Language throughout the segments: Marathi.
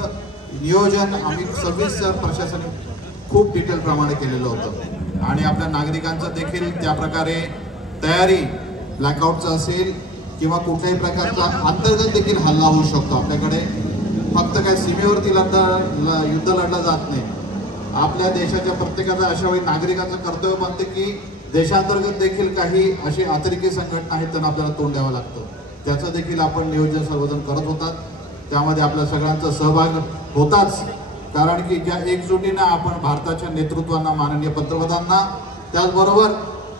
त्याचं नियोजन आम्ही 26 प्रशासन खूप डिटेल प्रमाणे केलेलं होतं आणि आपल्या नागरिकांचं देखील त्या प्रकारे तयारी ब्लॅकआउटचा असेल किंवा कुठल्याही प्रकारचा अंतर्गत देखील हल्ला होऊ शकतो। आपल्याकडे फक्त काय सीमेवरती युद्ध लढलं जात नाही। आपल्या देशाच्या प्रत्येकाचा अशा वेळी नागरिकाचं कर्तव्य बनते की देशांतर्गत देखील काही अशी अतिरेकी संघटना आहेत त्यांना आपल्याला तोंड द्यावं लागतं। त्याचं देखील आपण नियोजन सर्वजण करत होतात। त्यामध्ये आपल्या सगळ्यांचा सहभाग होताच, कारण की ज्या एकजुटीनं आपण भारताच्या नेतृत्वांना, माननीय पंतप्रधानांना, त्याचबरोबर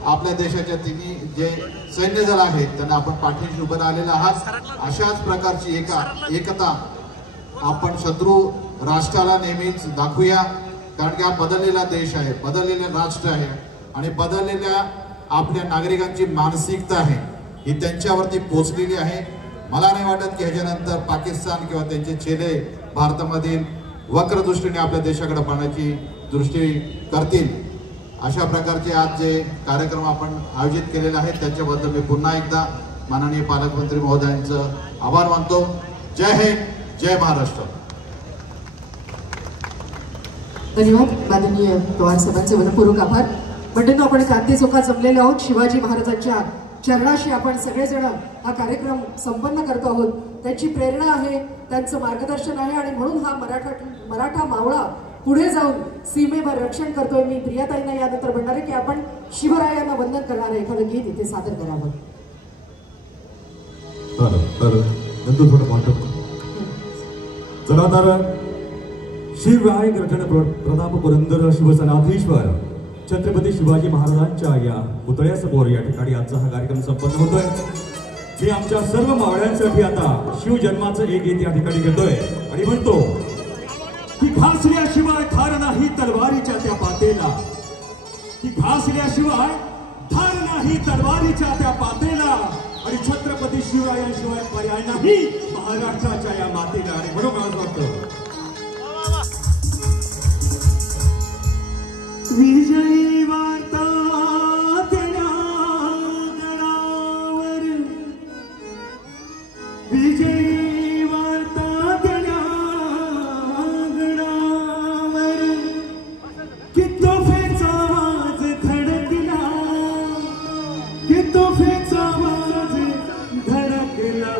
आपल्या देशाच्या तिन्ही जे सैन्य दल आहेत त्यांना आपण पाठीशी उभं राहिलेलं आहात। अशाच प्रकारची एकता आपण शत्रू राष्ट्राला नेहमीच दाखवूया, कारण की हा बदललेला देश आहे, बदललेले राष्ट्र आहे आणि बदललेल्या आपल्या नागरिकांची मानसिकता आहे ही त्यांच्यावरती पोचलेली आहे। मला नाही वाटत की ह्याच्यानंतर पाकिस्तान किंवा त्यांचे चेले भारतामधील वक्र दृष्टीने आपल्या देशाकडे पाहण्याची दृष्टी करतील। अशा प्रकारचे आज जे कार्यक्रम आपण आयोजित केलेले आहेत त्याच्याबद्दल मी पुन्हा एकदा माननीय पालकमंत्री महोदयांचं आभार मानतो। जय हिंद, जय महाराष्ट्र। धन्यवाद माननीय पवार साहेबांचे मनपूर्वक आभार। मंडळींनो, आपण क्रांती चौकात जमलेलो आहोत। शिवाजी महाराजांच्या चरणाशी आपण सगळेजण हा कार्यक्रम संपन्न करतो आहोत। त्यांची प्रेरणा आहे, त्यांचं मार्गदर्शन आहे आणि म्हणून हा मराठा मावळा पुढे जाऊन सीमेवर रक्षण करतोय। मी प्रियाताईंना यानंतर म्हणणार आहे की आपण शिवरायांना वंदन करणार आहे एखादं गीत इथे सादर करावं। चला तर शिवराय गर्जन प्रताप पुरंदर शिवसेनाधीश्वर छत्रपती शिवाजी महाराजांच्या या पुतळ्यासमोर या ठिकाणी आजचा हा कार्यक्रम संपन्न होतोय। मी आमच्या सर्व मावळ्यांसाठी आता शिवजन्माचं एक गीत या ठिकाणी घेतोय आणि म्हणतो की घासल्याशिवाय धार नाही तलवारीच्या त्या पातेला, की घासल्याशिवाय धार नाही तलवारीच्या त्या पातेला आणि छत्रपती शिवरायांशिवाय पर्याय नाही महाराष्ट्राच्या या मातेला। आणि म्हणून मला वाटतं विजयी वार्ता देण्या गडावर, विजयी वार्ता देण्या गडावर की तोफेचा आवाज धडकला, की तोफेचा आवाज धडकला।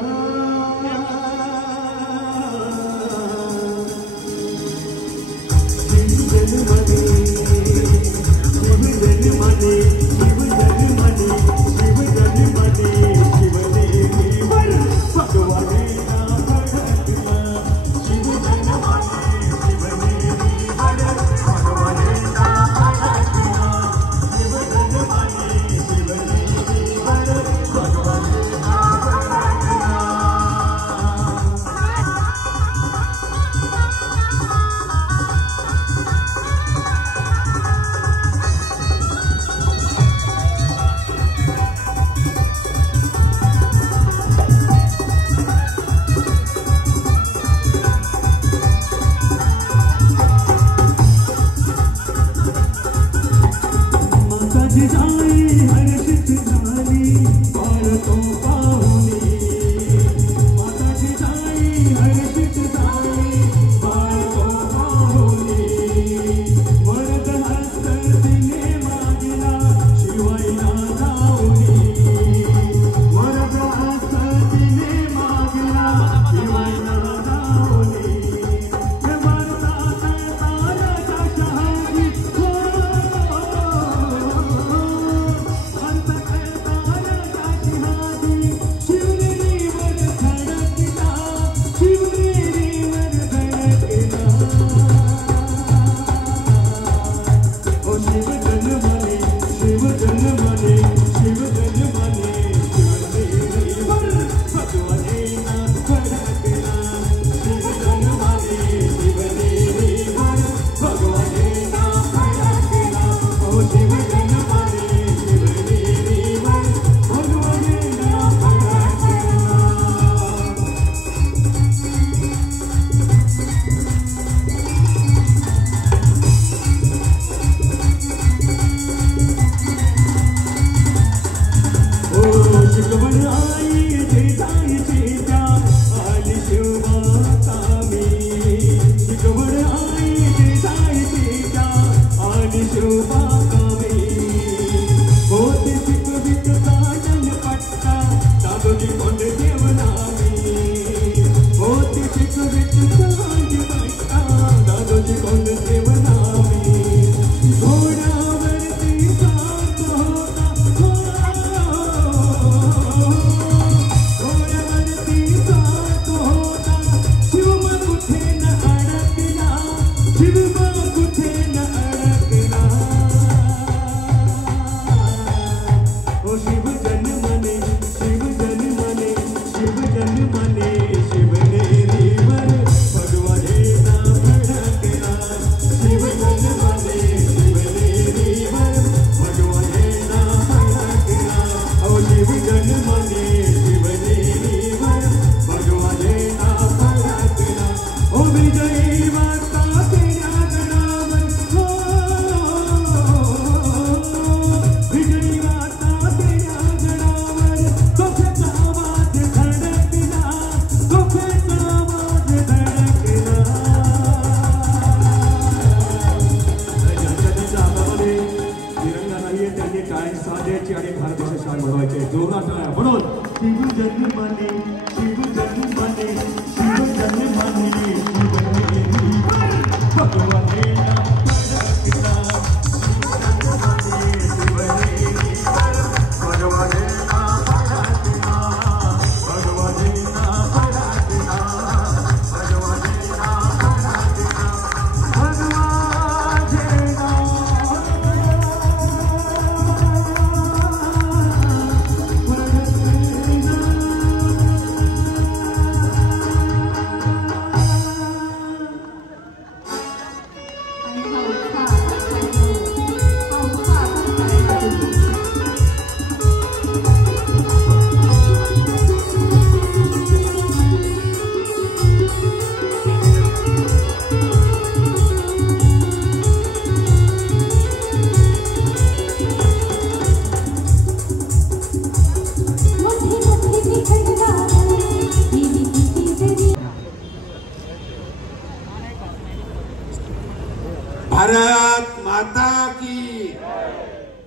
भारत माता की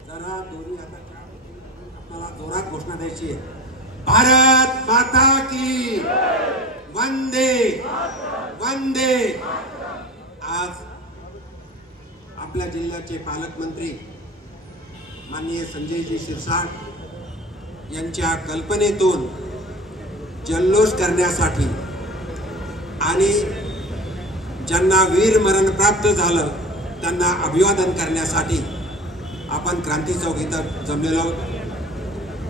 जरा दोरी आता मला जोरात घोषणा द्यायची आहे. भारत माता की वंदे वंदे. आज आपल्या जिल्ह्याचे पालकमंत्री माननीय संजयजी शिरसाट यांच्या कल्पनेतून जल्लोष करण्यासाठी आणि ज्यांना वीर मरण प्राप्त झालं त्यांना अभिवादन करण्यासाठी आपण क्रांती चौक इथं जमलेलो आहोत.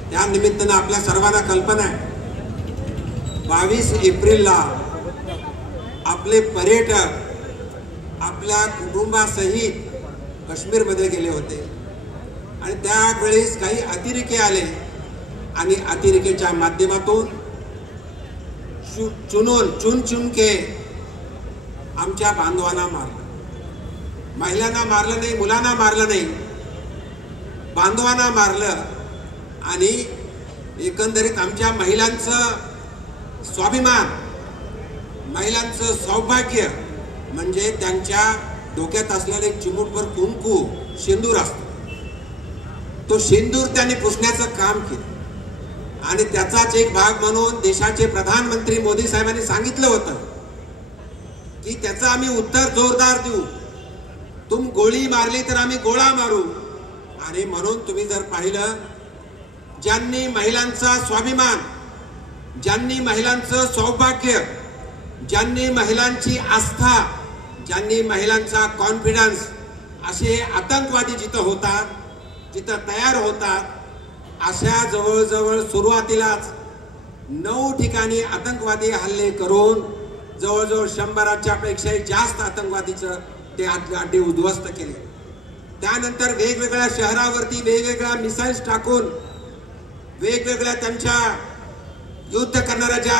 त्या निमित्तानं आपल्या सर्वांना कल्पना आहे 22 एप्रिलला आपले पर्यटक आपल्या कुटुंबासहित काश्मीरमध्ये गेले होते आणि त्यावेळेस काही अतिरेकी आले आणि अतिरेकीच्या माध्यमातून चुन के आमच्या बांधवांना मारलं. महिलांना मारलं नाही, मुलांना मारलं नाही, बांधवांना मारलं आणि एकंदरीत आमच्या महिलांचं स्वाभिमान, महिलांचं सौभाग्य म्हणजे त्यांच्या डोक्यात असलेले चिमूटभर कुंकू शेंदूर असतो, तो शेंदूर त्यांनी पुसण्याचं काम केलं आणि त्याचाच एक भाग म्हणून देशाचे प्रधानमंत्री मोदी साहेबांनी सांगितलं होतं की त्याचं आम्ही उत्तर जोरदार देऊ. तुम गोळी मारली तर आम्ही गोळा मारू. आणि म्हणून तुम्ही जर पाहिलं ज्यांनी महिलांचा स्वाभिमान, ज्यांनी महिलांचं सौभाग्य, ज्यांनी महिलांची आस्था, ज्यांनी महिलांचा कॉन्फिडन्स, असे आतंकवादी जिथं होतात, जिथं तयार होतात, अशा जवळजवळ सुरुवातीलाच 9 ठिकाणी आतंकवादी हल्ले करून जवळजवळ 100च्या पेक्षाही जास्त आतंकवादीचं ते अड्डे उद्ध्वस्त केले. त्यानंतर वेगवेगळ्या शहरावरती वेगवेगळ्या मिसाईल्स टाकून वेगवेगळ्या त्यांच्या युद्ध करणाऱ्या ज्या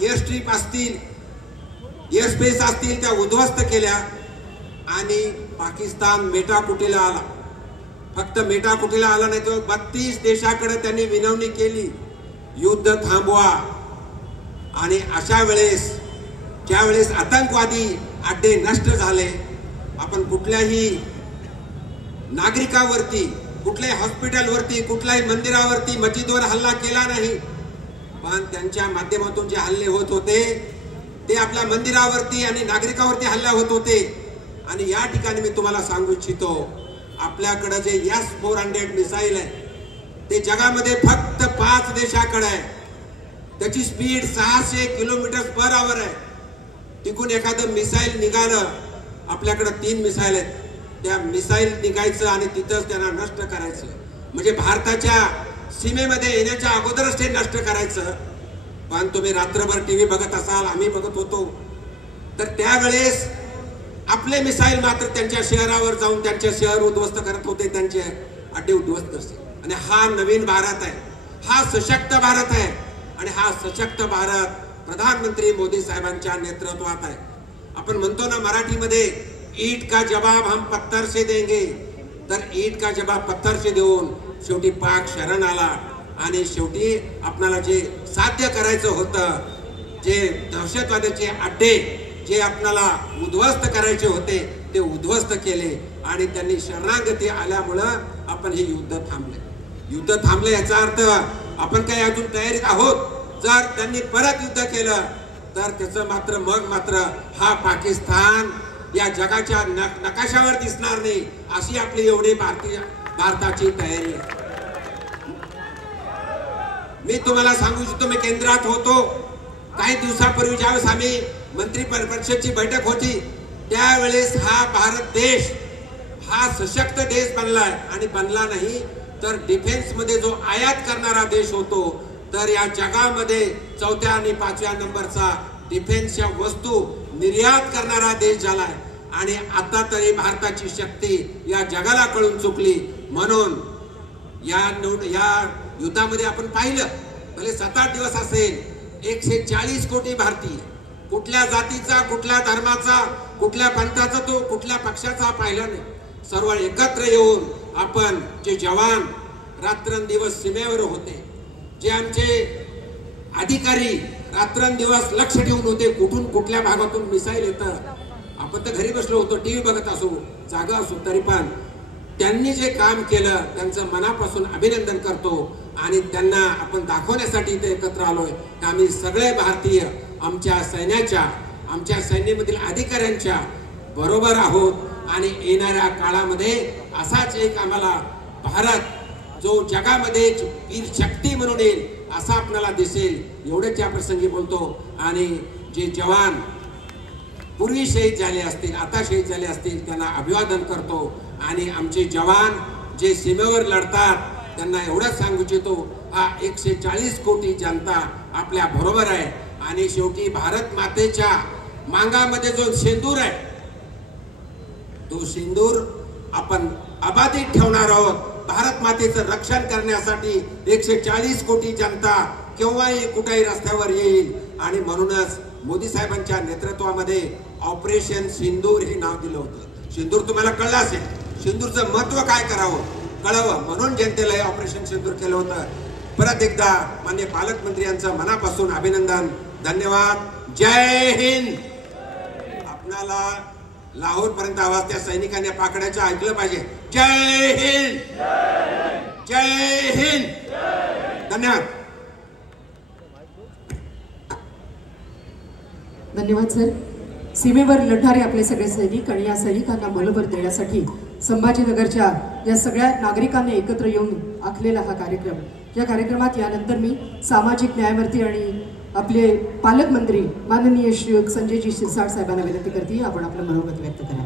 एअरस्ट्रीप असतील, एअरस्पेस असतील, त्या उद्ध्वस्त केल्या आणि पाकिस्तान मेटाकुटीला आला. फक्त मेटाकुटीला आला नाही तर 32 देशाकडे त्यांनी विनवणी केली युद्ध थांबवा. आणि अशा वेळेस ज्यावेळेस आतंकवादी अड्डे नष्ट झाले, आपण कुठल्याही नागरिकावरती, कुठल्याही हॉस्पिटलवरती, कुठल्याही मंदिरावरती, मस्जिदवर हल्ला केला नाही, पण त्यांच्या माध्यमातून जे हल्ले होत होते ते आपल्या मंदिरावरती आणि नागरिकावरती हल्ला होत होते. आणि या ठिकाणी मी तुम्हाला सांगू इच्छितो, आपल्याकडे जे S-400 मिसाईल आहे ते जगामध्ये फक्त 5 देशाकडे आहे. त्याची स्पीड 600 किलोमीटर/आवर आहे. तिकून एखादं मिसाईल निघालं, आपल्याकडे 3 मिसाईल आहेत, त्या मिसाईल निघायचं आणि तिथंच त्यांना नष्ट करायचं, म्हणजे भारताच्या सीमेमध्ये येण्याच्या अगोदरच ते नष्ट करायचं. पण तुम्ही रात्रभर टीव्ही बघत असाल, आम्ही बघत होतो, तर त्यावेळेस आपले मिसाईल मात्र त्यांच्या शहरावर जाऊन त्यांचे शहर उद्ध्वस्त करत होते, त्यांचे अड्डे उद्ध्वस्त करते. आणि हा नवीन भारत आहे, हा सशक्त भारत आहे आणि हा सशक्त भारत प्रधानमंत्री मोदी साहेबांच्या नेतृत्वात आहे. आपण म्हणतो ना मराठीमध्ये, ईट का जवाब हम पत्थर से देंगे, तर ईट का जवाब पत्थर से देऊन शेवटी पाक शरण आला आणि शेवटी आपल्याला जे साध्य करायचं होतं, जे दहशतवाद्याचे अड्डे जे आपल्याला उद्ध्वस्त करायचे होते ते उद्ध्वस्त केले आणि त्यांनी शरणागती आल्यामुळं आपण हे युद्ध थांबले याचा अर्थ आपण काही अजून तयारीत आहोत. जर त्यांनी परत युद्ध केलं तर त्याचं मात्र हा पाकिस्तान या जगाच्या नकाशावर दिसणार नाही, अशी आपली एवढी भारताची तयारी आहे. मी तुम्हाला सांगू इच्छितो, मी केंद्रात होतो काही दिवसापूर्वी, ज्यावेळेस आम्ही मंत्री परिषदची बैठक होती त्यावेळेस हा भारत देश हा सशक्त देश बनलाय आणि बनला नाही तर डिफेन्स मध्ये जो आयात करणारा देश होतो तर या जगामध्ये 4थ्या आणि 5व्या नंबरचा डिफेन्सच्या वस्तू निर्यात करणारा देश झालाय. आणि आता तरी भारताची शक्ती या जगाला कळून चुकली. म्हणून या युद्धामध्ये आपण पाहिलं, भले 7-8 दिवस असेल, 140 कोटी भारतीय, कुठल्या जातीचा, कुठल्या धर्माचा, कुठल्या पंथाचा, तो कुठल्या पक्षाचा पाहिला नाही, सर्व एकत्र येऊन आपण जे जवान रात्रंदिवस सीमेवर होते, जे आमचे अधिकारी रात्रंदिवस लक्ष ठेवून होते, कुठून कुठल्या भागातून मिसाईल येतं, आपण तर घरी बसलो होतो, टीव्ही बघत असो, जागा असो, तरी पण त्यांनी जे काम केलं त्यांचं मनापासून अभिनंदन करतो. आणि त्यांना आपण दाखवण्यासाठी इथे एकत्र आलोय की आम्ही सगळे भारतीय आमच्या सैन्याच्या, आमच्या सैन्यामधील अधिकाऱ्यांच्या बरोबर आहोत. आणि येणाऱ्या काळामध्ये असाच एक आम्हाला भारत जो जगामध्ये वीर शक्ती म्हणून येईल असा आपल्याला दिसेल, एवढेच या प्रसंगी बोलतो. आणि जे जवान पूर्वी शहीद झाले असतील, आता शहीद झाले असतील, त्यांना अभिवादन करतो. आणि आमचे जवान जे सीमेवर लढतात त्यांना एवढंच सांगू इच्छितो, हा 140 कोटी जनता आपल्या बरोबर आहे. आणि शेवटी भारत मातेच्या मांगामध्ये जो सिंदूर आहे तो सिंदूर आपण अबाधित ठेवणार आहोत. भारत मातेचं रक्षण करण्यासाठी 140 कोटी जनता केव्हाही कुठेही रस्त्यावर येईल. आणि म्हणूनच मोदी साहेबांच्या नेतृत्वामध्ये ऑपरेशन सिंदूर हे नाव दिलं होतं. सिंदूर तुम्हाला कळलं असेल, सिंदूरचं महत्व काय कळावं म्हणून जनतेला ऑपरेशन सिंदूर केलं होतं. परत एकदा माननीय पालकमंत्री यांचं मनापासून अभिनंदन, धन्यवाद. जय हिंद. आपणाला लाहोर पर्यंत आवाज त्या सैनिकांनी पाकड्याचं ऐकलं पाहिजे. जय हिंद, जय हिंद. धन्यवाद. धन्यवाद सर. सीमेवर लढणारे आपले सगळे सैनिक आणि या सैनिकांना बळबळ देण्यासाठी संभाजीनगरच्या या सगळ्या नागरिकांनी एकत्र येऊन आखलेला हा कार्यक्रम, या कार्यक्रमात यानंतर मी सामाजिक न्यायमूर्ती आणि आपले पालकमंत्री माननीय श्री संजयजी शिरसाट साहेबांना विनंती करते, आपण आपलं मनोगत व्यक्त करा.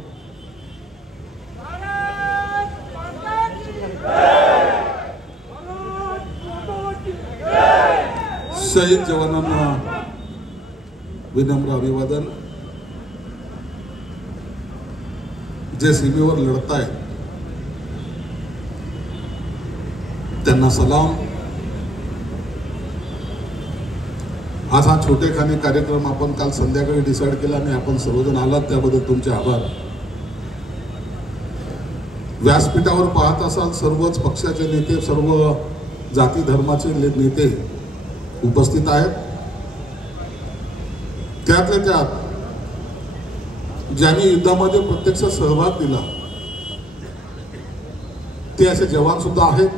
शहीद जवानांना विनम्र अभिवादन. जे सीमेवर लढतायत त्यांना सलाम. आज हा छोटेखानी कार्यक्रम आपण काल संध्याकाळी डिसाईड केला आणि आपण सर्वजण आलात त्याबद्दल तुमचे आभार. व्यासपीठावर पाहत असाल सर्वच पक्षाचे नेते, सर्व जाती धर्माचे नेते उपस्थित आहेत. त्यातल्या त्यात ज्यांनी युद्धामध्ये प्रत्यक्ष सहभाग दिला ते असे जवान सुद्धा आहेत.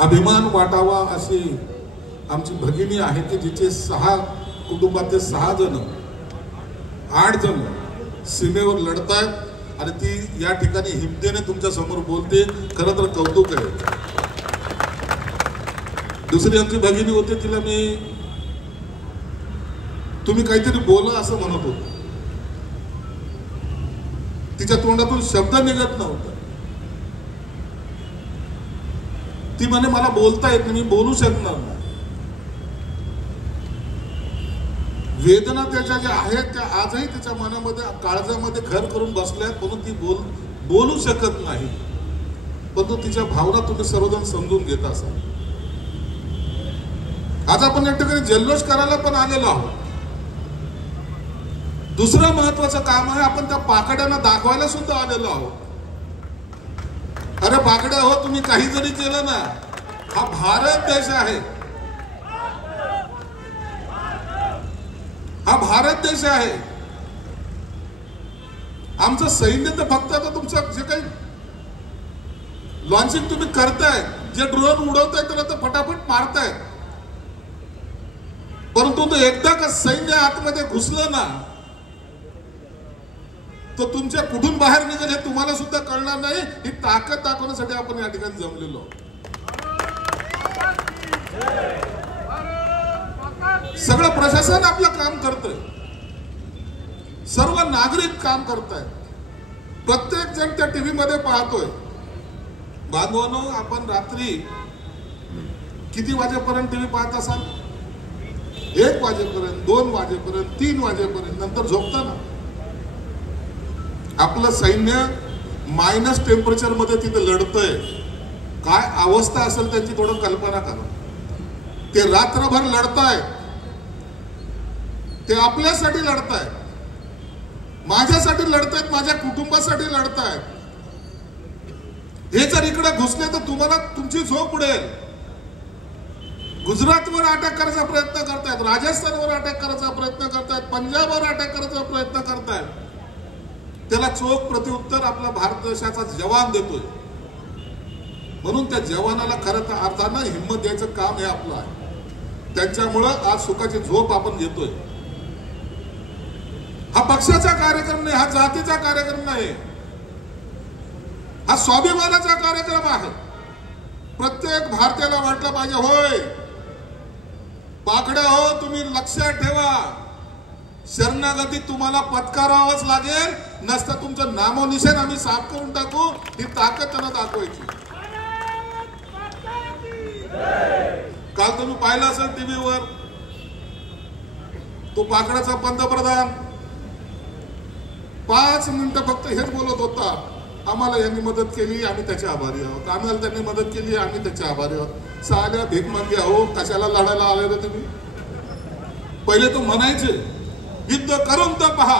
अभिमान वाटावा अशी आमची भगिनी आहे की जिचे 6 कुटुंबातले 6 जण 8 जण सीमेवर लढतायत आणि ती या ठिकाणी हिमतीने तुमच्या समोर बोलते. खरं तर कौतुक आहे. दुसरी आमची भगिनी होती, तिला मी तुम्ही काहीतरी बोला असं म्हणत होतो, तिच्या तोंडातून शब्द निघत नव्हता. ती म्हणे मला बोलता येत नाही, मी बोलू शकणार नाही. वेदना त्याच्या ज्या आहेत त्या आजही त्याच्या मनामध्ये काळजामध्ये घर करून बसल्यात, म्हणून ती बोलू शकत नाही. परंतु तिच्या भावना तुम्ही सर्वजण समजून घेत असाल. आज आपण या ठिकाणी जल्लोष करायला पण आलेलो आहोत. दुसरं महत्वाचं काम आहे, आपण त्या पाकड्यांना दाखवायला सुद्धा आलेलो आहोत. अरे पाकड्या हो, तुम्ही काही जरी केलं ना, हा भारत देश आहे, हा भारत देश आहे. आमचं सैन्य तर फक्त आता तुमचं जे काही लॉन्चिंग तुम्ही करताय, जे ड्रोन उडवताय त्याला तर फटाफट मारताय, परंतु तो एकदा का सैन्य आतमध्ये घुसलं ना, तो तुमच्या कुठून बाहेर निघेल हे तुम्हाला सुद्धा कळणार नाही. ही ताकद दाखवण्यासाठी आपण या ठिकाणी जमलेलो. सगळं प्रशासन आपलं काम करतंय, सर्व नागरिक काम करतायत, प्रत्येक जण त्या टीव्ही मध्ये पाहतोय. बांधवांनो, आपण रात्री किती वाजेपर्यंत टीव्ही पाहत असाल? 1 वाजेपर्यंत, 2 वाजेपर्यंत, 3 वाजेपर्यंत, नंतर झोपताना. आपलं सैन्य मायनस टेम्परेचर मध्ये तिथे लढतंय. काय अवस्था असेल त्यांची थोडं कल्पना करा. ते रात्रभर लढतायत, ते आपल्यासाठी लढतायत, माझ्यासाठी लढतायत, माझ्या कुटुंबासाठी लढतायत. हे जर इकडे घुसले तर तुम्हाला तुमची झोप उडेल. गुजरातवर अटॅक करायचा प्रयत्न करतायत, राजस्थानवर अटॅक करायचा प्रयत्न करतायत, पंजाबवर अटॅक करायचा प्रयत्न करतायत. त्याला चोख प्रत्युत्तर आपला भारत देशाचा जवान देतोय. म्हणून त्या जवानाला खरं अर्थानं हिंमत द्यायचं काम हे आपलं आहे. त्यांच्यामुळं आज सुखाची झोप आपण घेतोय. हा पक्षाचा कार्यक्रम नाही, हा जातीचा कार्यक्रम नाही, हा स्वाभिमानाचा कार्यक्रम आहे. प्रत्येक भारतीयाला वाटलं पाहिजे, होय पाकड्या हो, तुम्ही लक्षात ठेवा, शरणागती तुम्हाला पत्करावंच लागेल, नसतं तुमचं नामोनिशाण आम्ही साफ करून टाकू. ही ताकद त्यांना दाखवायची. काल तुम्ही पाहिलं असेल टीव्हीवर, तो पाकड्याचा पंतप्रधान 5 मिनिटं फक्त हेच बोलत होता, आम्हाला यांनी मदत केली, आम्ही त्याचे आभारी आहोत, आम्हाला त्यांनी मदत केली, आम्ही त्याचे आभारी आहोत. साध्या भीकमागे आहो, कशाला लढायला आले रे तुम्ही? पहिले तो म्हणायचे, युद्ध करून तर पहा,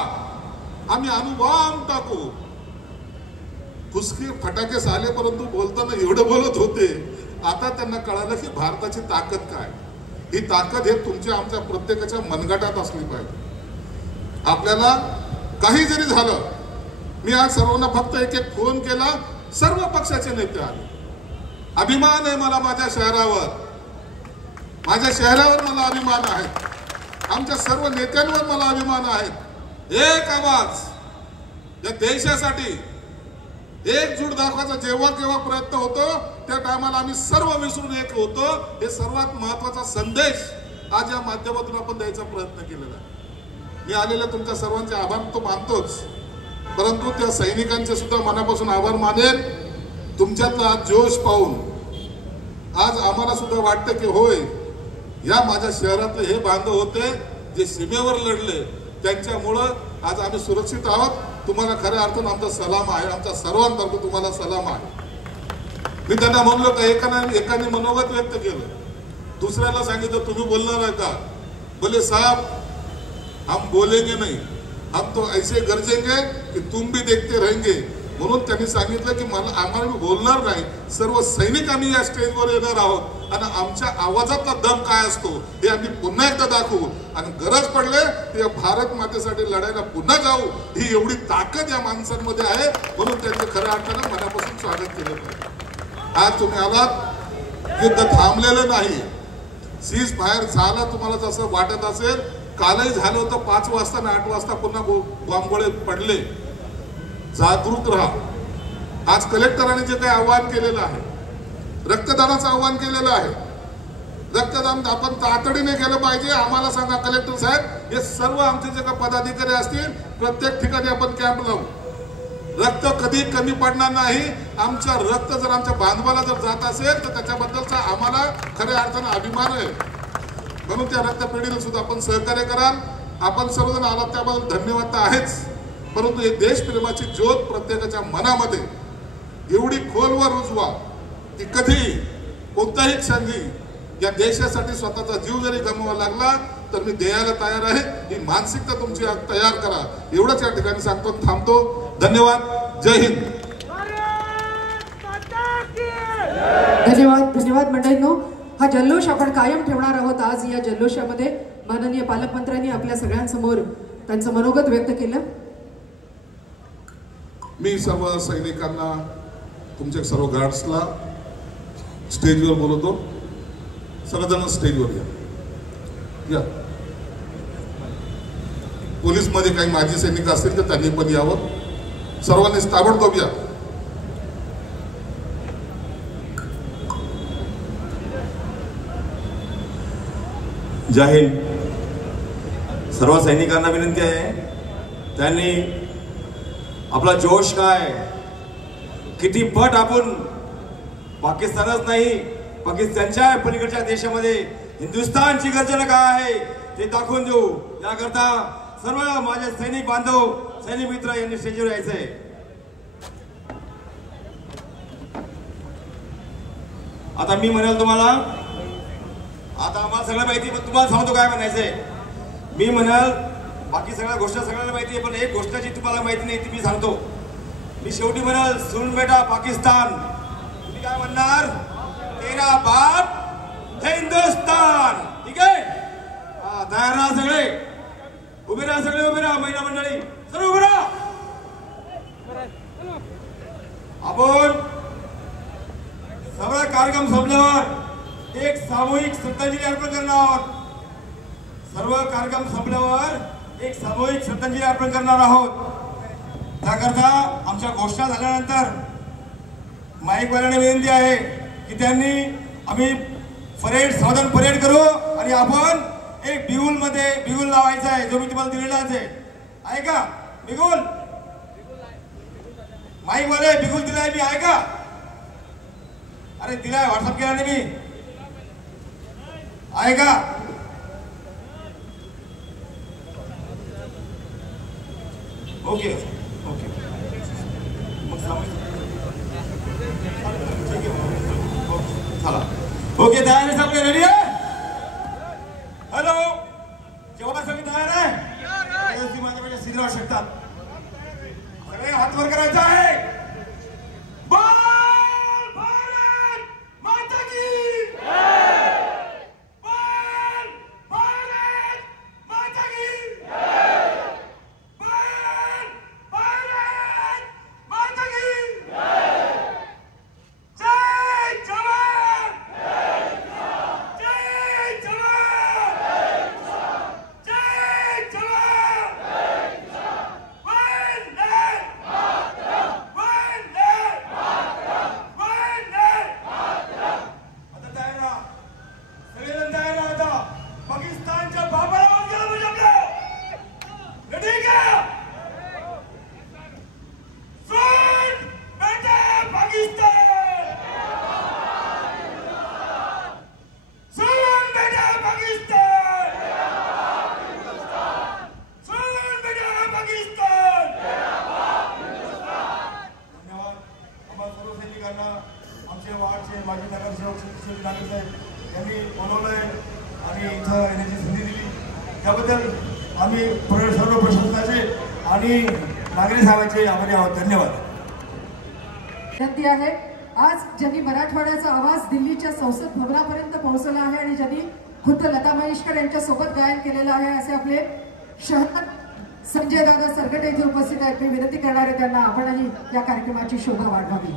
आम्ही अणुबॉम्ब टाकू. फुसके फटाके झाले, परंतु बोलताना एवढं बोलत होते. आता त्यांना कळालं की भारताची ताकद काय. ही ताकद हे तुमच्या आमच्या प्रत्येकाच्या मनगटात असली पाहिजे. आपल्याला काही जरी झालं, मी आज सर्वांना फक्त एक फोन केला, सर्व पक्षाचे नेते आले. अभिमान आहे मला माझ्या शहरावर, माझ्या शहरावर मला अभिमान आहे, आमच्या सर्व नेत्यांवर मला अभिमान आहे. एक आवाज या देशासाठी एकजूट दाखवायचा जेव्हा केव्हा प्रयत्न होतो, त्या टायमाला आम्ही सर्व विसरून एक होतो. हे सर्वात महत्वाचा संदेश आज या माध्यमातून आपण द्यायचा प्रयत्न केलेला आहे. मी आलेल्या तुमच्या सर्वांचे आभार तो मानतोच, परंतु त्या सैनिकांचे सुद्धा मनापासून आभार मानेल. तुमच्यातला आज जोश पाहून आज आम्हाला सुद्धा वाटतं की होय, या माझ्या शहरातले हे बांधव होते जे सीमेवर लढले, त्यांच्यामुळं आज आम्ही सुरक्षित आहोत. तुम्हाला खऱ्या अर्थानं आमचा सलाम आहे, आमचा सर्वांतर्फे तुम्हाला सलाम आहे. मी त्यांना म्हणलो का एकाने मनोगत व्यक्त केलं, दुसऱ्याला सांगितलं तुम्ही बोलणार आहे का? बोले साहब हम बोलेंगे नहीं, हम तो ऐसे गरजेंगे कि तुम भी देखते रहेंगे. म्हणून त्यांनी सांगितलं की मला आम्हाला बोलणार नाही, सर्व सैनिक आम्ही या स्टेजवर येणार आहोत आणि आमच्या आवाजातला दम काय असतो हे आम्ही पुन्हा एकदा दाखवू आणि गरज पडले तर भारत मातेसाठी लढायला पुन्हा जाऊ. ही एवढी ताकद या माणसांमध्ये आहे, म्हणून त्यांचं खऱ्या अर्थानं मनापासून स्वागत केलं पाहिजे. आज तुम्ही आलात, युद्ध थांबलेलं नाही, सीज फायर झालं. तुम्हाला जसं वाटत असेल, कालही झालं होतं 5 वाजता आणि 8 वाजता पुन्हा बॉम्बगोळे पडले. जागृत राहा. आज कलेक्टरांनी जे काही आवाहन केलेलं आहे, रक्तदानाचं आवाहन केलेलं आहे, रक्तदान आपण तातडीने केलं पाहिजे. आम्हाला सांगा कलेक्टर साहेब, हे सर्व आमचे जे काही पदाधिकारी असतील प्रत्येक ठिकाणी आपण कॅम्प लावू. रक्त कधी कमी पडणार नाही. आमच्या रक्त जर आमच्या बांधवाला जर जात असेल तर त्याच्याबद्दलचा आम्हाला खऱ्या अर्थानं अभिमान आहे. म्हणून त्या रक्तपेढीला सुद्धा आपण सहकार्य कराल. आपण सर्वजण आलात त्याबद्दल धन्यवाद आहेच, परंतु हे देशप्रेमाची ज्योत प्रत्येकाच्या मनामध्ये एवढी खोलवर रुजवा की कधी कोणत्याही क्षणी या देशासाठी स्वतःचा जीव जरी गमवावा लागला तर मी द्यायला तयार आहे. ही मानसिकता तुमची तयार करा एवढंच या ठिकाणी सांगतो. थांबतो. धन्यवाद. जय हिंद. धन्यवाद. धन्यवाद मंडळींनो. हा जल्लोष आपण कायम ठेवणार आहोत. आज या जल्लोषामध्ये माननीय पालकमंत्र्यांनी आपल्या सगळ्यांसमोर त्यांचं मनोगत व्यक्त केलं. मी सर्व सैनिकांना, तुमच्या सर्व गार्ड्सला स्टेजवर बोलवतो. सर्वजण स्टेजवर या. पोलीस मध्ये काही माजी सैनिक असतील तर त्यांनी पण यावं. सर्वांनी ताबडतोब या. जय हिंद. सर्व सैनिकांना विनंती आहे, त्यांनी आपला जोश काय, किती पट आपण पाकिस्तानच नाही पाकिस्तानच्या पलीकडच्या देशामध्ये हिंदुस्थानची गर्जना काय आहे ते दाखवून देऊ. याकरता सर्व माझे सैनिक बांधव, सैनिक मित्र यांनी स्टेजवर यायचंय. आता मी म्हणाल तुम्हाला, आता आम्हाला सगळं माहिती, पण तुम्हाला सांगतो काय म्हणायचंय. मी म्हणाल बाकी सगळ्या गोष्टी सगळ्यांना माहिती आहे, पण एक गोष्टाची तुम्हाला माहिती नाही ती मी सांगतो. मी शेवटी म्हणाल, सुन बेटा पाकिस्तान. तुम्ही काय म्हणणार? तेरा बाप हिंदुस्तान. ठीक आहे. तयार राहा सगळे. उभे राहा सगळे, उभे राहा. महिला मंडळी सर्व उभे राहा. आपण सगळा कार्यक्रम संपल्यावर एक सामूहिक श्रद्धांजली अर्पण करणार आहोत. सर्व कार्यक्रम संपल्यावर एक सामूहिक श्रद्धांजली अर्पण करणार आहोत. त्याकरता आमच्या घोषणा झाल्यानंतर माईकवाल्यांना विनंती आहे की त्यांनी आम्ही परेड, सावधान परेड करू आणि आपण एक बिगुल मध्ये बिगुल लावायचा आहे, जो मी तुम्हाला दिलेला आहे का? बिगुल माईकवाले बिगुल दिलाय मी, आहे का? अरे दिलाय, व्हॉट्सअप केला नाही मी, आहे का? Okay okay. चला. ओके, तयार आहे सगळे? रेडी आहे? हॅलो, जेव्हा सगळे तयार आहे? माझ्या सिग्नल शकतात. सगळे हात वर करायचा आहे. विनंती आहे. आज ज्यांनी मराठवाड्याचा आवाज दिल्लीच्या संसद भवनापर्यंत पोहोचला आहे आणि ज्यांनी खुद्द लता मंगेशकर यांच्या सोबत गायन केलेलं आहे, असे आपले शहर संजय दादा सरगटे इथे उपस्थित आहेत. मी विनंती करणार आहे त्यांना आपणही या कार्यक्रमाची शोभा वाढवावी.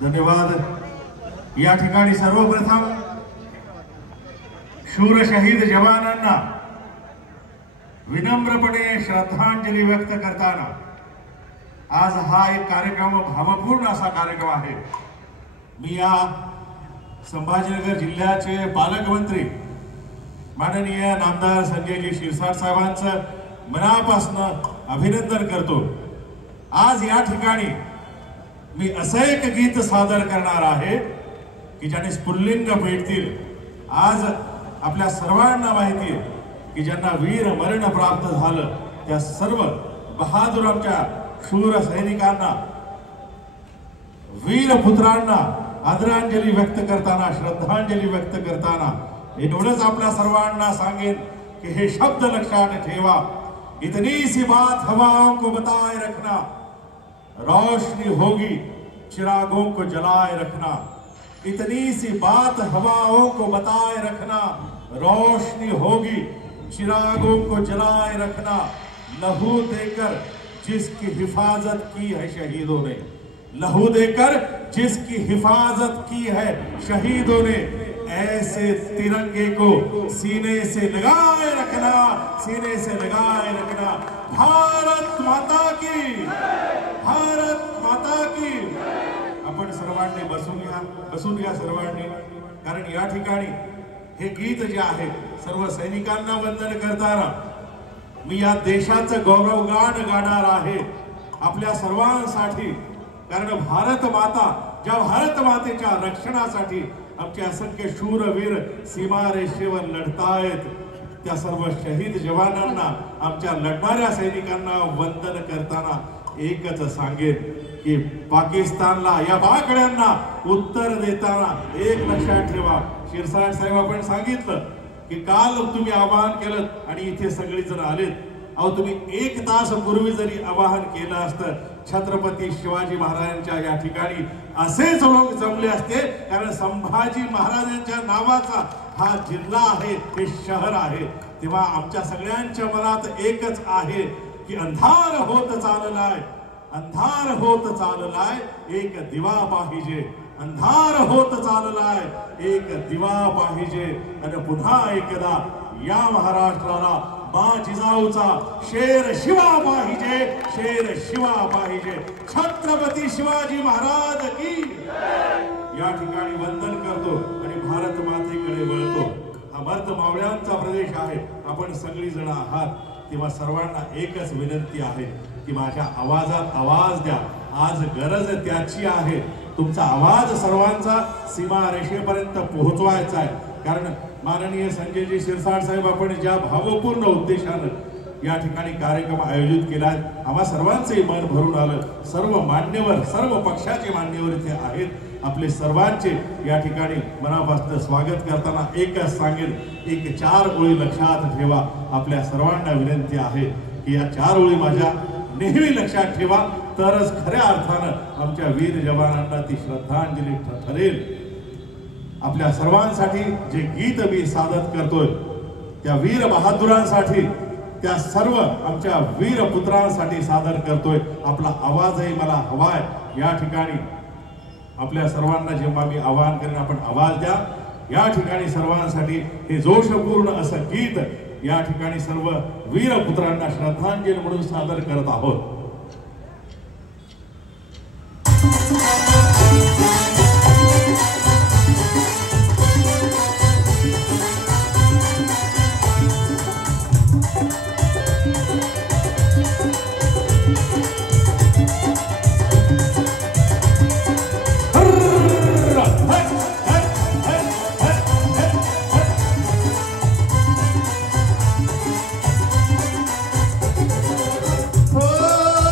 धन्यवाद. या ठिकाणी सर्वप्रथम शूर शहीद जवानांना विनम्रपणे श्रद्धांजली व्यक्त करताना आज हा एक कार्यक्रम, भावपूर्ण असा कार्यक्रम आहे. मी या संभाजीनगर जिल्ह्याचे पालकमंत्री माननीय नामदार संजयजी शिरसाट साहेबांचं मनापासून अभिनंदन करतो. आज या ठिकाणी मी असं एक गीत सादर करणार आहे की ज्याने स्फुल्लिंग पेटतील. आज आपल्या सर्वांना माहिती आहे की ज्यांना वीर मरण प्राप्त झालं त्या सर्व बहादूर आमच्या शूर सैनिकांना, वीर पुत्रांना आदरांजली व्यक्त करताना, श्रद्धांजली व्यक्त करताना एवढंच आपल्या सर्वांना सांगेन कि हे शब्द लक्षात ठेवा, इतनी सी बात हवाओं को बताए रखना, रोशनी होगी चिरागों को जलाए रखना। इतनी सी बात हवाओं को बताए रखना, रोशनी होगी चिरागों को जलाए रखना। लहू देकर जिसकी हिफाजत की है शहीदों ने, लहू देकर जिसकी हिफाजत की है शहीदों ने, ऐसे तिरंगे को सीने से लगाए रखना, सीने से लगाए रखना। भारत माता की, भारत माता की। आपण सर्वांनी बसून घ्या सर्वांनी, कारण या ठिकाणी हे गीत जे आहे सर्व सैनिकांना वंदन करताना मी या देशाचं गौरवगान गाणार आहे आपल्या सर्वांसाठी। कारण भारत माता, ज्या भारत मातेच्या रक्षणासाठी आमचे असंख्य शूरवीर सीमारेषेवर लढतायत, त्या सर्व शहीद जवानांना, आमच्या लढणाऱ्या सैनिकांना वंदन करताना एकच सांगेन की पाकिस्तानला, या बाकड्यांना उत्तर देताना एक लक्षात ठेवा। शिरसाट साहेब आपण सांगितलं की काल तुम्ही आवाहन केलं आणि इथे सगळे जण आलेत। अहो तुम्ही 1 तास पूर्वी जरी आवाहन केलं असतं, छत्रपती शिवाजी महाराजांच्या या ठिकाणी असेच लोक जमले असते। कारण संभाजी महाराजांच्या नावाचा हा जिल्हा आहे, हे शहर आहे। तेव्हा आमच्या सगळ्यांच्या मनात एकच आहे की अंधार होत चाललाय, अंधार होत चाललाय, एक दिवा पाहिजे। अंधार होत चाललाय, एक दिवा पाहिजे। आणि पुन्हा एकदा या महाराष्ट्राला माँ जिजाऊचा शेर शिवा पाहिजे, शेर शिवा पाहिजे। छत्रपती शिवाजी महाराज की। या ठिकाणी वंदन करतो आणि भारत मातेकडे वळतो। हा मर्द मावळ्यांचा प्रदेश आहे, आपण सगळी जण आहात। तेव्हा सर्वांना एकच विनंती आहे की माझ्या आवाजात आवाज द्या। आज गरज त्याची आहे, तुमचा आवाज सर्वांचा सीमारेषेपर्यंत पोहोचवायचा आहे। कारण माननीय संजयजी शिरसाट साहेब आपण ज्या भावपूर्ण उद्देशानं या ठिकाणी कार्यक्रम आयोजित केला, आम्हा सर्वांचे मन भरून आलं। सर्व मान्यवर, सर्व पक्षाचे मान्यवर इथे आहेत, आपले सर्वांचे या ठिकाणी मनापासून स्वागत करताना एकच सांगेन, एक 4 ओळी लक्षात ठेवा। आपल्या सर्वांना विनंती आहे की या 4 ओळी माझ्या नेहमी लक्षात ठेवा, तरच खऱ्या अर्थानं आमच्या वीर जवानांना ती श्रद्धांजली ठरेल। आपल्या सर्वांसाठी जे गीत मी सादर करतोय, त्या वीर बहादुरांसाठी, त्या सर्व आमच्या वीर पुत्रांसाठी सादर करतोय। आपला आवाजही मला हवाय। या ठिकाणी आपल्या सर्वांना जेव्हा मी आवाहन करेन आपण आवाज द्या। या ठिकाणी सर्वांसाठी हे जोशपूर्ण असं गीत या ठिकाणी सर्व वीर पुत्रांना श्रद्धांजली म्हणून सादर करत आहोत। Oh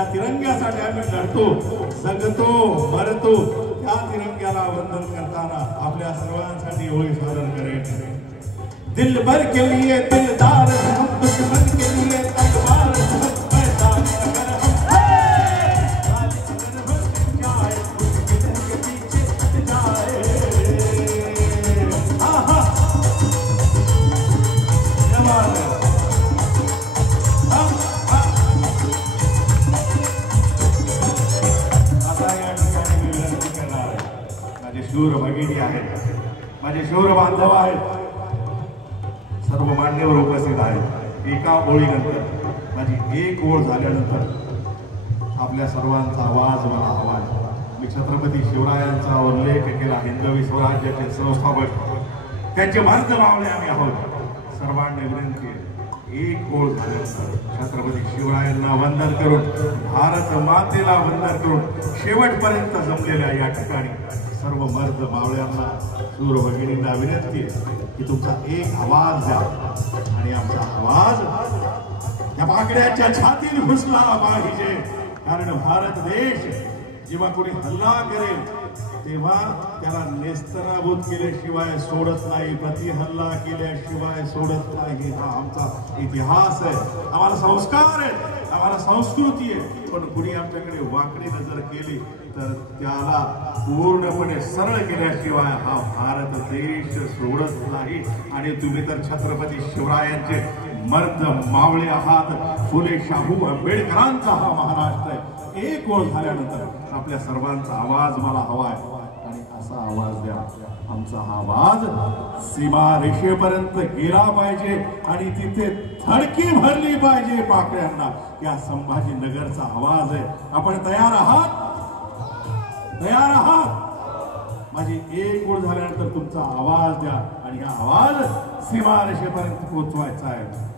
ज्या तिरंग्यासाठी आम्ही लढतो, जगतो, मरतो, त्या तिरंग्याला वंदन करताना आपल्या सर्वांसाठी होळी सादर करेल. दिल भर के लिए दिलदार हम, दुश्मन के लिए तलवार हम, मैदान अगर हम जाए मुश्किल के पीछे हट जाए. आता या ठिकाणी मी विनंती करणार आहे, माझे शूर भगिनी आहेत, माझे शूर बांधव आहेत, सर्व मान्यवर उपस्थित आहेत. एका ओळीनंतर माझी एक ओळ झाल्यानंतर आपल्या सर्वांचा आवाज मला हवा आहे. मी छत्रपती शिवरायांचा उल्लेख केला, हिंदवी स्वराज्याचे संस्थापक, त्यांचे मार्ग मावळे आम्ही आहोत. सर्वांना विनंती आहे, एक ओळ झाल्यानंतर छत्रपती शिवरायांना वंदन करून, भारत मातेला वंदन करून शेवटपर्यंत जमलेल्या या ठिकाणी सर्व मर्द मावळ्यांना, शूर भगिनींना विनंती आहे की तुमचा एक आवाज द्या आणि आमचा आवाज या पाकड्याच्या छातीत घुसला पाहिजे. कारण भारत देश जेव्हा कोणी हल्ला करेल तेव्हा त्याला नेस्तनाभूत केल्याशिवाय सोडत नाही, प्रतिहल्ला केल्याशिवाय सोडत नाही. हा आमचा इतिहास आहे, आम्हाला संस्कार आहेत, आम्हाला संस्कृती आहे. पण कुणी आमच्याकडे वाकडी नजर केली तर त्याला पूर्णपणे सरळ केल्याशिवाय हा भारत देश सोडत नाही. आणि तुम्ही तर छत्रपती शिवरायांचे मर्द मावळे आहात, फुले शाहू आंबेडकरांचा हा महाराष्ट्र आहे. एक ओळ झाल्यानंतर आपल्या सर्वांचा आवाज मला हवा आहे आणि असा आवाज द्या. आमचा हा आवाज सीमा रेषेपर्यंत गेला पाहिजे आणि तिथे थडकी भरली पाहिजे पाकड्यांना. या संभाजीनगरचा आवाज आहे. आपण तयार आहात? तयार आहात? माझी एक ओळ झाल्यानंतर तुमचा आवाज द्या आणि हा आवाज सीमा रेषेपर्यंत पोहोचवायचा आहे.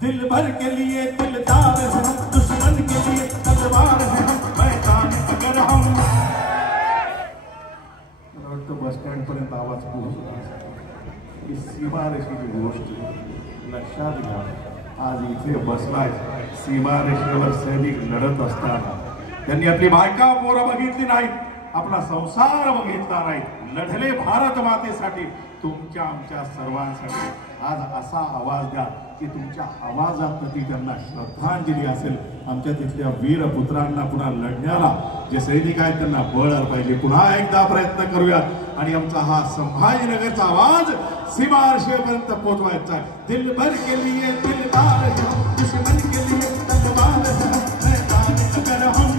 दिल भर के लिए दिलदार हम, दुश्मन के लिए तलवार हम, मैदान अगर हम. मला वाटतं बस स्टँड पर्यंत आवाज पोहोचला. ही सीमारेषेची गोष्ट लक्षात घ्या. आज इथे बसलाय, सीमारेषेवर सैनिक लढत असताना त्यांनी आपली बायका पोरं बघितली नाहीत, आपला संसार बघितला नाही, लढले भारत मातेसाठी, तुमच्या आमच्या सर्वांसाठी. आज असा आवाज द्या की तुमच्या आवाजात ती त्यांना श्रद्धांजली असेल. आमच्या तिथल्या वीर पुत्रांना पुन्हा लढण्याला जे सैनिक आहेत त्यांना बळ आलं पाहिजे. पुन्हा एकदा प्रयत्न करूयात आणि आमचा हा संभाजीनगरचा आवाज सीमारेषेपर्यंत पोहोचवायचा आहे. दिल भर के लिए दिलदार हम, दुश्मन के लिए तलवार हम, मैदान अगर हम.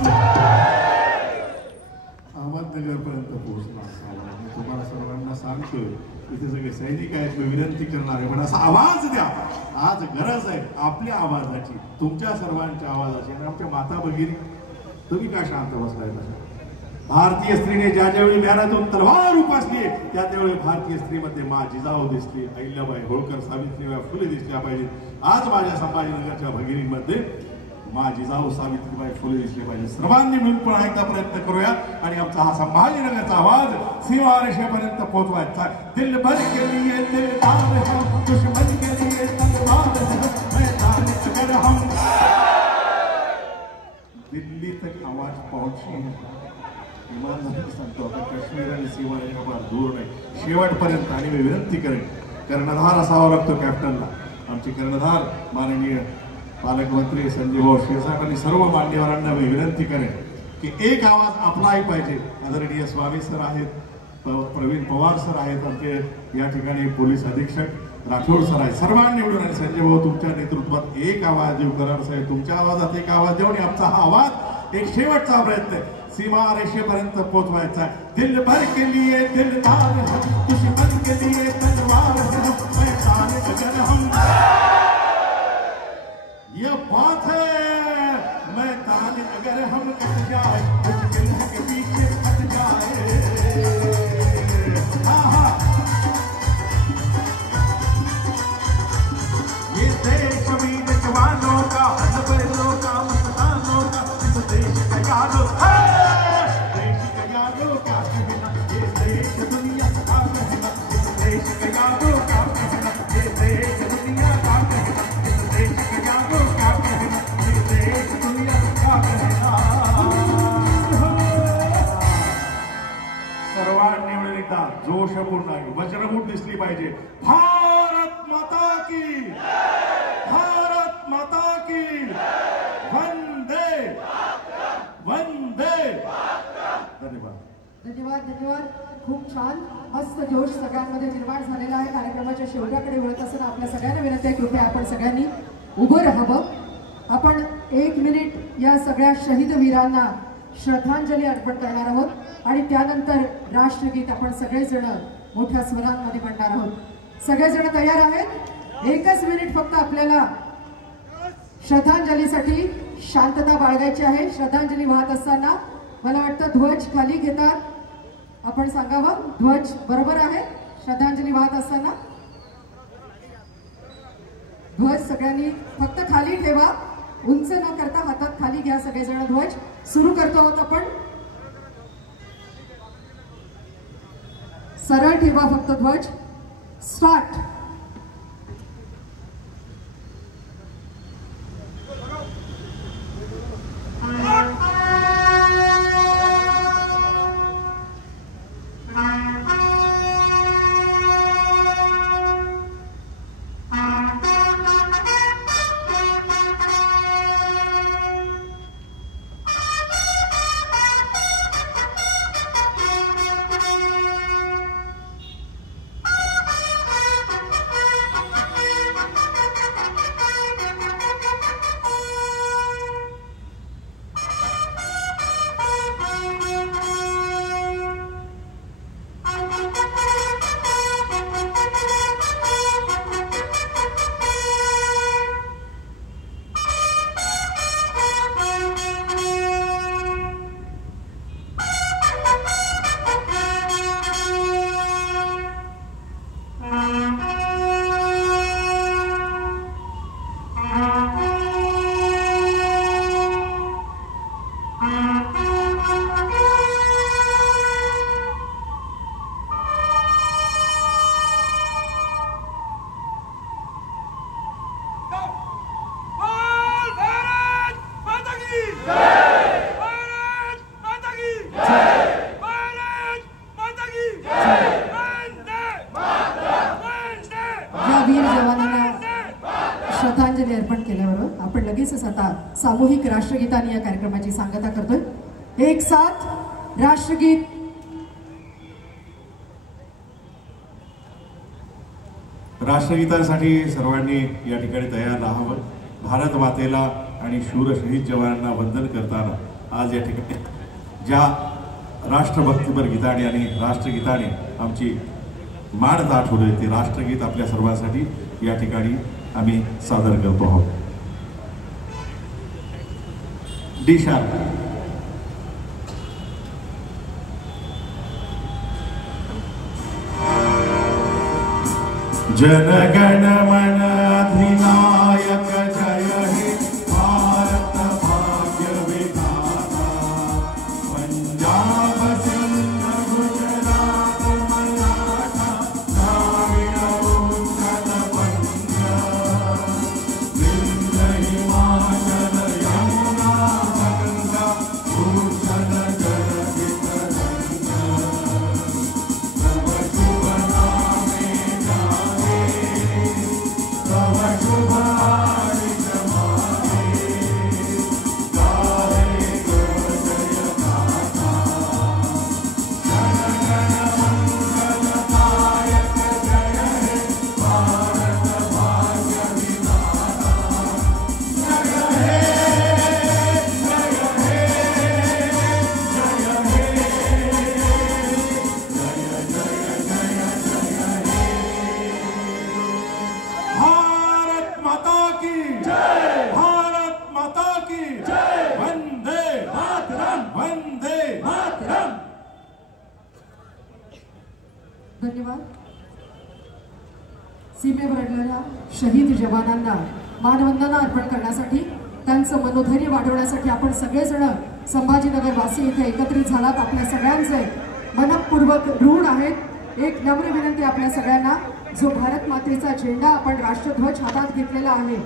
अहमदनगरपर्यंत पोहोचला असावा. मी तुम्हाला सर्वांना सांगतोय, इथे सगळे सैनिक आहेत, मी विनंती करणार आहे, पण असा आवाज द्या. आज गरज आहे आपल्या आवाजाची, तुमच्या सर्वांच्या आवाजाची. आणि आमच्या माता भगिनी, तुम्ही काय शांत बसलाय? भारतीय स्त्रीने ज्या ज्यावेळी म्यानातून तलवार उपासली त्या त्यावेळी भारतीय स्त्रीमध्ये मा जिजाऊ दिसली, अहिल्याबाई होळकर, सावित्रीबाई फुले दिसल्या पाहिजेत. आज माझ्या संभाजीनगरच्या भगिनीमध्ये मा जिजाऊ, सावित्रीबाई फुले दिसले पाहिजे. सर्वांनी मिळून पुन्हा एकदा प्रयत्न करूया आणि आमचा हा संभाजीनगरचा आवाज सीमारेषेपर्यंत पोहोचवायचा. दिल भर के लिए दिलदार हम, दुश्मन के लिए तलवार हम, मैदान अगर हम. दिल्ली तक आवाज पहुंची इमानदारी सांगतो, आता काश्मीर आणि सीमारेषा फार दूर नाही, शेवटपर्यंत. आणि मी विनंती करेन, कर्णधार असावा लागतो कॅप्टनला. आमचे कर्णधार माननीय पालकमंत्री संजय भाऊ शिरसाट आणि सर्व मान्यवरांना मी विनंती करेन की एक आवाज आपलाही पाहिजे. आदरणीय स्वामी सर आहेत, प्रवीण पवार सर आहेत, आमचे या ठिकाणी पोलीस अधीक्षक राठोड सर आहेत. सर्वांनी मिळून आणि संजय भाऊ तुमच्या नेतृत्वात एक आवाज देऊ, कराड साहेब तुमच्या आवाजात एक आवाज देऊ आणि आमचा हा आवाज एक शेवटचा प्रयत्न सीमा रेषेपर्यंत पोहोचवायचा है. दिल भर के लिए दिलदार हम, दुश्मन के लिए तलवार हम, मैदान अगर हम. ये बात है, मैदान अगर हम कट जाए, मुश्किल के पीछे हट जाए. ये देश वीर जवानों का, हज़ारों का, मस्तानों का, इस देश का यारो, देश का यारो क्या कहना, ये देश दुनिया का कहना, इस देश का यारो क्या कहना, ये देश दुनिया का कहना, इस देश का यारो क्या कहना, ये देश दुनिया का कहना. आक्रोशपूर्ण आहे, वज्रमूठ दिसली पाहिजे. भारत माता की, भारत माता की, वंदे वंदे. धन्यवाद. धन्यवाद धन्यवाद. खूप छान, मस्त जोश सगळ्यांमध्ये निर्माण झालेला आहे. कार्यक्रमाच्या शेवटाकडे वळत असताना आपल्या सगळ्यांना विनंती आहे, कृपया आपण सगळ्यांनी उभं राहावं. आपण 1 मिनिट या सगळ्या शहीद वीरांना श्रद्धांजली अर्पण करणार आहोत आणि त्यानंतर राष्ट्रगीत आपण सगळेजण मोठ्या स्वरांमध्ये म्हणणार आहोत. सगळेजण तयार आहेत? 1च मिनिट फक्त आपल्याला श्रद्धांजलीसाठी शांतता बाळगायची आहे. श्रद्धांजली वाहत असताना मला वाटतं ध्वज खाली घेतात, आपण सांगावं. ध्वज बरोबर आहे? श्रद्धांजली वाहत असताना ध्वज सगळ्यांनी फक्त खाली ठेवा, उंच न करता हातात खाली घ्या सगळेजण. ध्वज सुरू करतो आहोत आपण. सरळ ठेवा फक्त ध्वज. स्टार्ट. श्रद्धांजली अर्पण केल्यावर आपण लगेचच आता सामूहिक राष्ट्रगीताने या कार्यक्रमाची सांगता करतोय. एक साथ राष्ट्रगीत. राष्ट्रगीतासाठी सर्वांनी या ठिकाणी तयार राहावं. भारत मातेला आणि शूर शहीद जवानांना वंदन करताना आज या ठिकाणी ज्या राष्ट्रभक्तीपर गीताने आणि राष्ट्रगीताने आमची मान दाट होते ते राष्ट्रगीत आपल्या सर्वांसाठी या ठिकाणी आम्ही सादर करतो आहोत. D sharp. जनगण मन अधिनायक जय हे भारत भाग्य विधाता. पंजाब सिंध गुजरात मराठा द्राविड उत्कल वंग. विंध्य हिमाचल यमुना गंगा भूषण जलधित रंग. तव शुभ नामे तव शुभ आदिश माहे. गाहे जय गाथा. जन गण मंगलदायक जय हे भारत भाग्य विधाता. जय हे जय हे जय हे भारत माता की जय. भारत माता की जय. वंदे मातरम. वंदे मातरम. धन्यवाद. सीमेवर लढलेल्या शहीद जवानांना मानवंदना अर्पण करण्यासाठी, त्यांचं मनोधैर्य वाढवण्यासाठी आपण सगळेजण संभाजीनगर वासी इथे एकत्रित झालात. आपल्या सगळ्यांचे मनपूर्वक ऋण आहेत. एक नम्र विनंती आपल्या सगळ्यांना, जो भारत मातेचा झेंडा आपण राष्ट्रध्वज हातात घेतलेला आहे